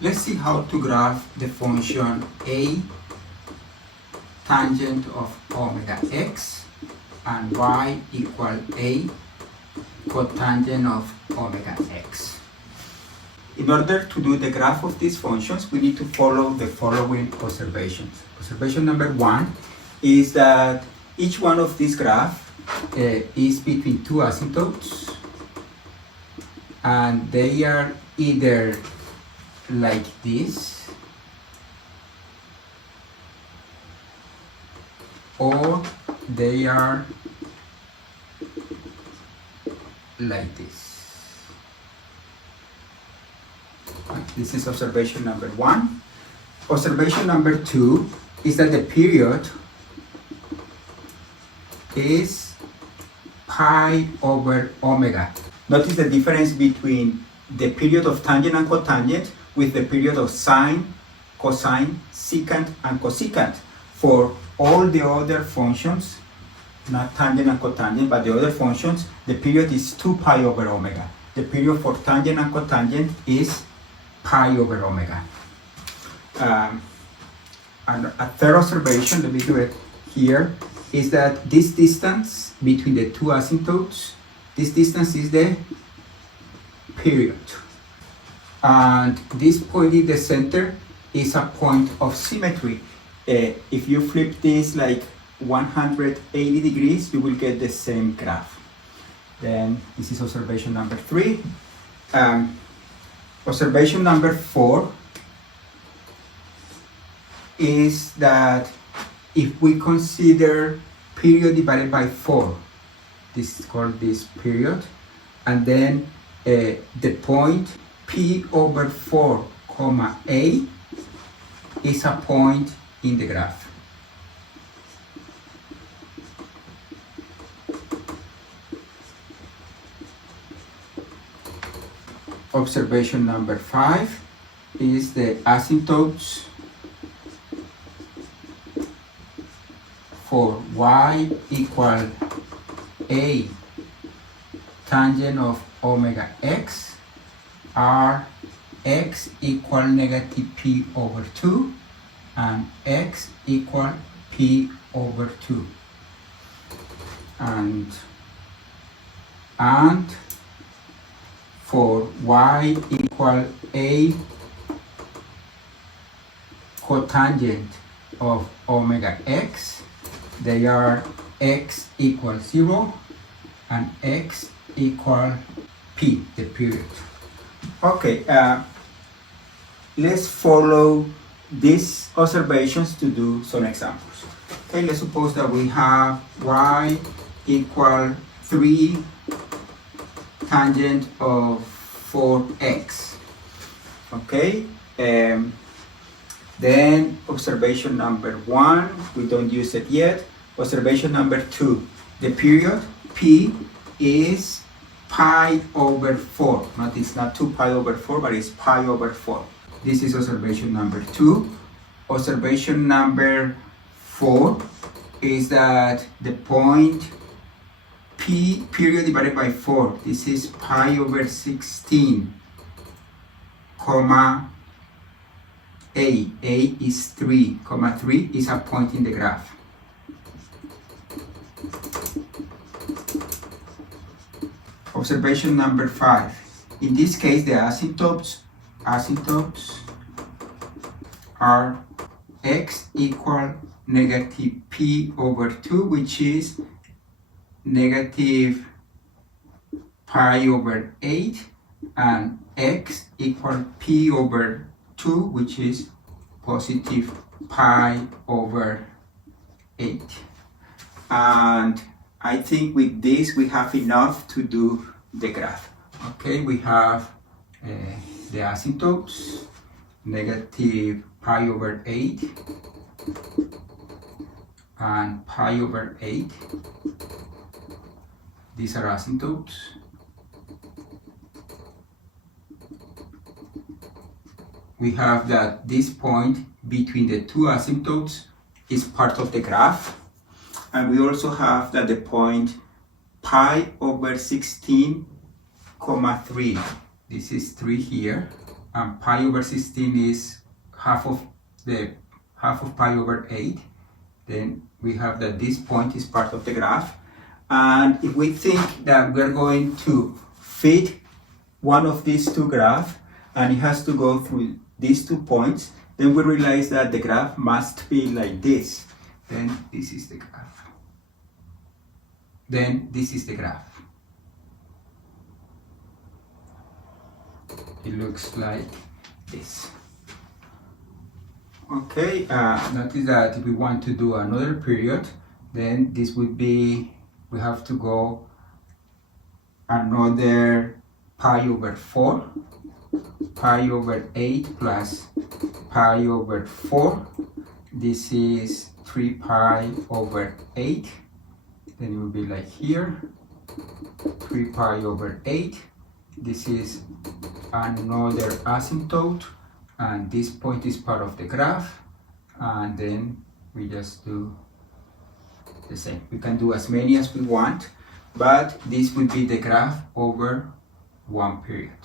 Let's see how to graph the function a tangent of omega x and y equal a cotangent of omega x. In order to do the graph of these functions, we need to follow the following observations. Observation number one is that each one of these graphs is between two asymptotes, and they are either like this or they are like this. This is observation number one. Observation number two is that the period is pi over omega. Notice the difference between the period of tangent and cotangent with the period of sine, cosine, secant, and cosecant. For all the other functions, not tangent and cotangent, but the other functions, the period is 2 pi over omega. The period for tangent and cotangent is pi over omega. And a third observation, let me do it here, is that this distance between the two asymptotes, this distance is the period. And this point in the center is a point of symmetry. If you flip this like 180 degrees, you will get the same graph. Then this is observation number three. Observation number four is that if we consider period divided by 4, this is called this period, and then the point P over 4 comma A is a point in the graph. Observation number 5 is the asymptotes for y equal a tangent of omega x are x equal negative p over 2 and x equal p over 2. And for y equal a cotangent of omega x, they are x equal 0 and x equal p, the period. Okay, let's follow these observations to do some examples. Okay, let's suppose that we have y equal 3 tangent of 4x. Okay, then observation number 1, we don't use it yet. Observation number 2, the period P is pi over 4. It's not 2 pi over 4, but it's pi over 4. This is observation number 2. Observation number 4 is that the point P period divided by 4, this is pi over 16, comma A is 3, comma 3 is a point in the graph. Observation number 5. In this case, the asymptotes are x equal negative p over 2, which is negative pi over 8, and x equal p over 2, which is positive pi over 8. And I think with this we have enough to do the graph. Okay, we have the asymptotes, negative pi over 8 and pi over 8. These are asymptotes. We have that this point between the two asymptotes is part of the graph. And we also have that the point pi over 16, 3. This is 3 here, and pi over 16 is half of pi over 8, then we have that this point is part of the graph. And if we think that we're going to fit one of these two graphs and it has to go through these 2 points, then we realize that the graph must be like this. Then this is the graph. Then this is the graph. It looks like this. Okay, notice that if we want to do another period, then this would be, we have to go another pi over 4, pi over 8 plus pi over 4. This is 3 pi over 8. Then it will be like here, 3 pi over 8. This is another asymptote, and this point is part of the graph, and then we just do the same. We can do as many as we want, but this will be the graph over one period.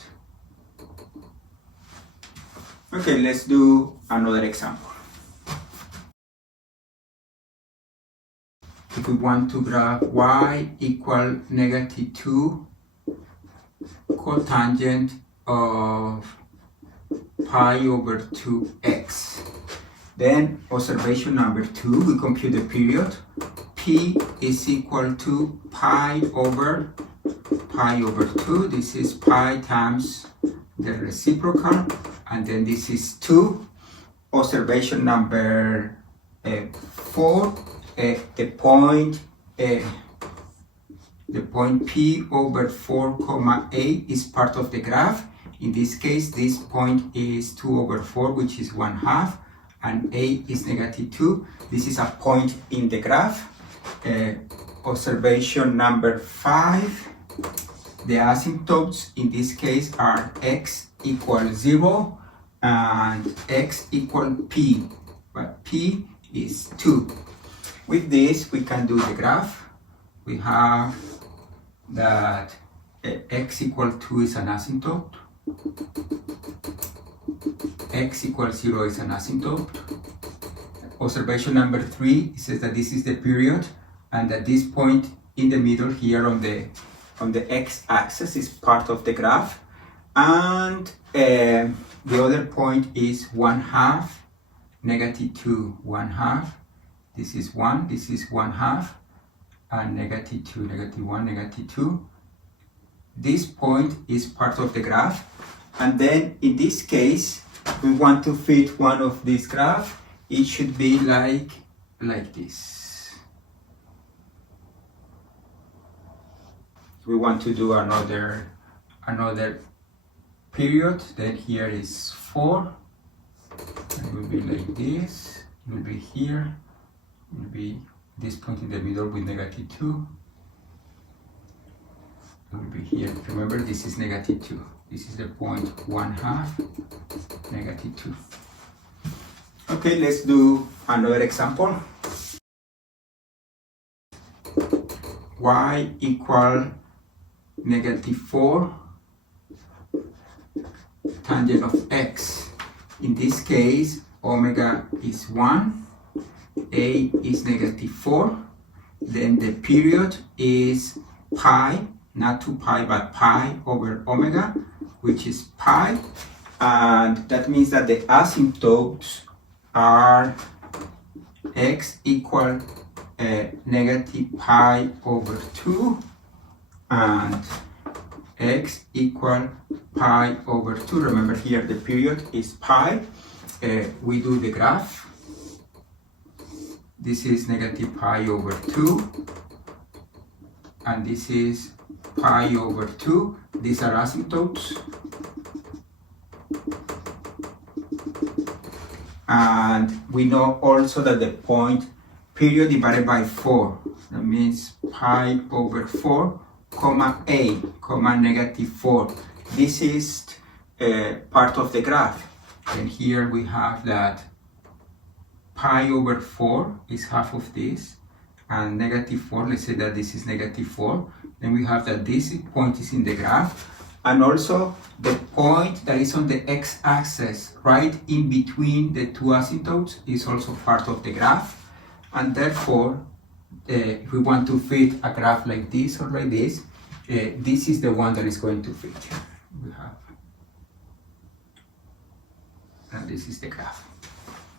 Okay, let's do another example. If we want to graph y equal -2 cotangent of pi over 2x, then observation number 2, we compute the period. P is equal to pi over 2. This is pi times the reciprocal, and then this is 2. Observation number 4, the point P over 4 comma A is part of the graph. In this case, this point is 2 over 4, which is 1/2, and A is -2. This is a point in the graph. Observation number 5, the asymptotes in this case are x equals 0 and x equals P, but P is 2. With this, we can do the graph. We have that x equals 2 is an asymptote, x equals 0 is an asymptote. Observation number 3 says that this is the period, and that this point in the middle here on the x-axis is part of the graph, and the other point is 1/2, -2, 1/2. This is 1, this is 1/2, and -2, -1, -2. This point is part of the graph, and then in this case, we want to fit one of these graphs. It should be like this. We want to do another period. Then here is 4. It will be like this. It will be here. It will be this point in the middle with -2. It will be here. Remember, this is -2. This is the point 1/2, -2. Okay, let's do another example. Y equal -4 tangent of x. In this case, omega is 1, A is -4, then the period is pi, not 2 pi, but pi over omega, which is pi, and that means that the asymptotes are x equal -pi over 2 and x equal pi over 2. Remember here the period is pi. We do the graph. This is -pi over 2, and this is pi over 2. These are asymptotes. And we know also that the point period divided by 4, that means pi over 4, comma A, comma -4. This is part of the graph. And here we have that pi over 4 is half of this, and -4, let's say that this is -4. Then we have that this point is in the graph, And also the point that is on the x-axis right in between the two asymptotes is also part of the graph. And therefore, if we want to fit a graph like this or like this is the one that is going to fit. We have, and this is the graph.